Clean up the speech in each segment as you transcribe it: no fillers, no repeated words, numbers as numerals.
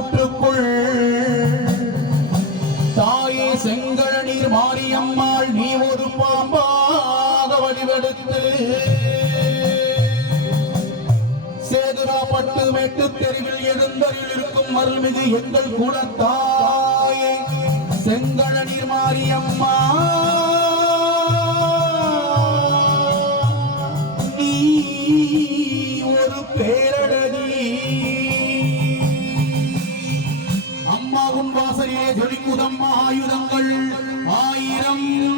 ஊற்றுக்குள் தாயே செங்கழநீர் மாரியம்மாள் நீ ஒரு பாம்பாக வடிவெடுத்து சேதுராப்பட்டு மேட்டு தெருவில் எழுந்தருள் இருக்கும் அருள்மிகு எங்கள் குலத்தாயே செங்கழநீர் மாரியம்மா நீ ஒரு பேரழகி அம்மாவும் வாசலிலே ஜொலிக்குதம்மா ஆயுதங்கள் 1000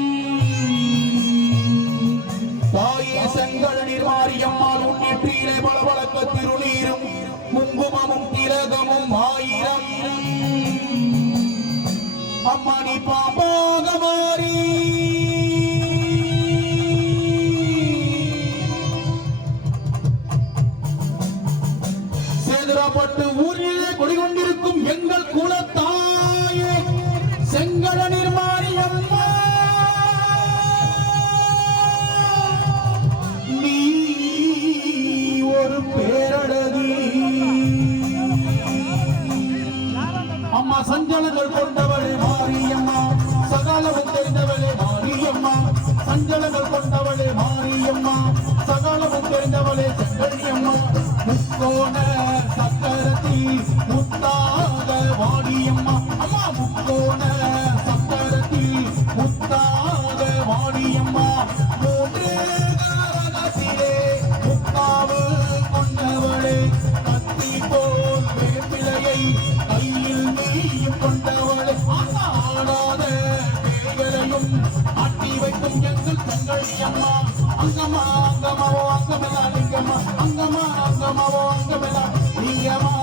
தாயே செங்கழநீர் மாரியம்மாள் உன்னெற்றியிலே பளபளக்க திருநீரும் குங்குமமும் திலகமும் 1000 அம்மா நீ பாம்பாக மாறி சேதுராப்பட்டு ஊரிலே குடிகொண்டிருக்கும் எங்கள் குலத்தாயே செங்கழநீர் மாரியம்மா நீ ஒரு பேரழகி அம்மா சஞ்சலங்கள் கொண்டவளே மாரியம்மா சகலமும் தெரிந்தவளே மாரியம்மா சஞ்சலங்கள் கொண்டவளே மாரியம்மா சகலமும் தெரிந்தவளே செங்கழியம்மா முக்கோண சக்கரத்தி முத்தாக வாடியம்மா அம்மா முக்கோண சக்கரத்தி முத்தாக வாடியம்மா 3 காரகத்திலே முக்காவு கொண்டவளே கத்தி போல் வேப்பிலையை கையில் நீயும் கொண்டவளே ஆடாத பேய்களையும் ஆட்டி வைக்கும் எங்கள் செங்கழியம்மா அங்கம்மா அங்கம்மாவோ அங்கமெல்லாம் லிங்கம்மா அங்கம்மா அங்கம்மாவோ அங்கமெல்லாம் லிங்கம்மா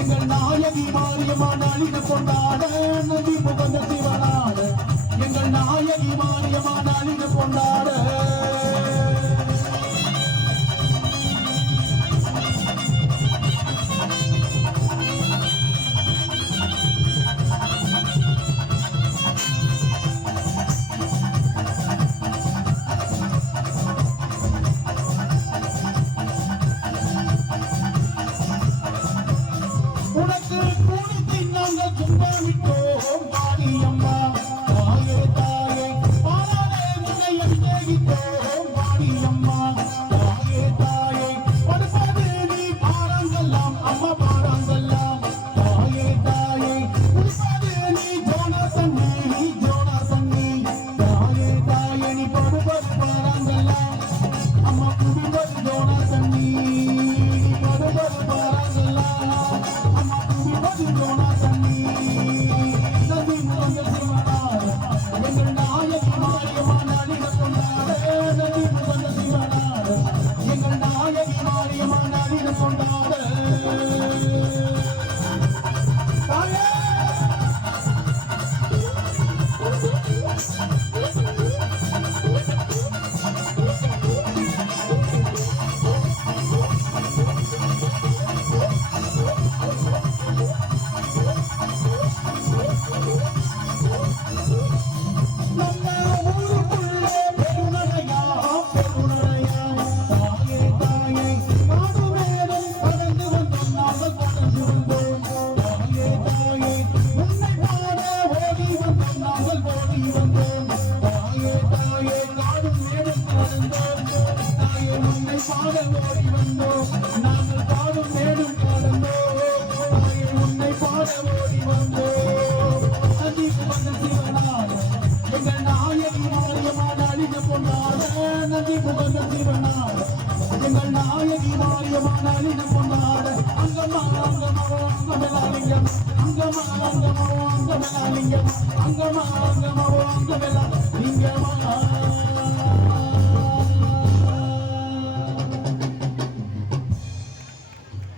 எங்கள் நாயகி மாரியம்மா நாளின கொண்டாட நதி புகழ்ந்த சிவனாட எங்கள் நாயகி மாரியம்மா நாளின கொண்டாட Go! கொண்டாட நந்தி முகந்த சிவனாட எங்கள் நாயகி மாரியம்மா நாளின கொண்டாட அங்கம்மா அங்கமாவோ அங்கமெலாலிங்கம் அங்கம்மா அங்கமாவோ அங்கமெலாலிங்கம் அங்கம்மா அங்கமாவோ அங்கமெலாலிங்கமா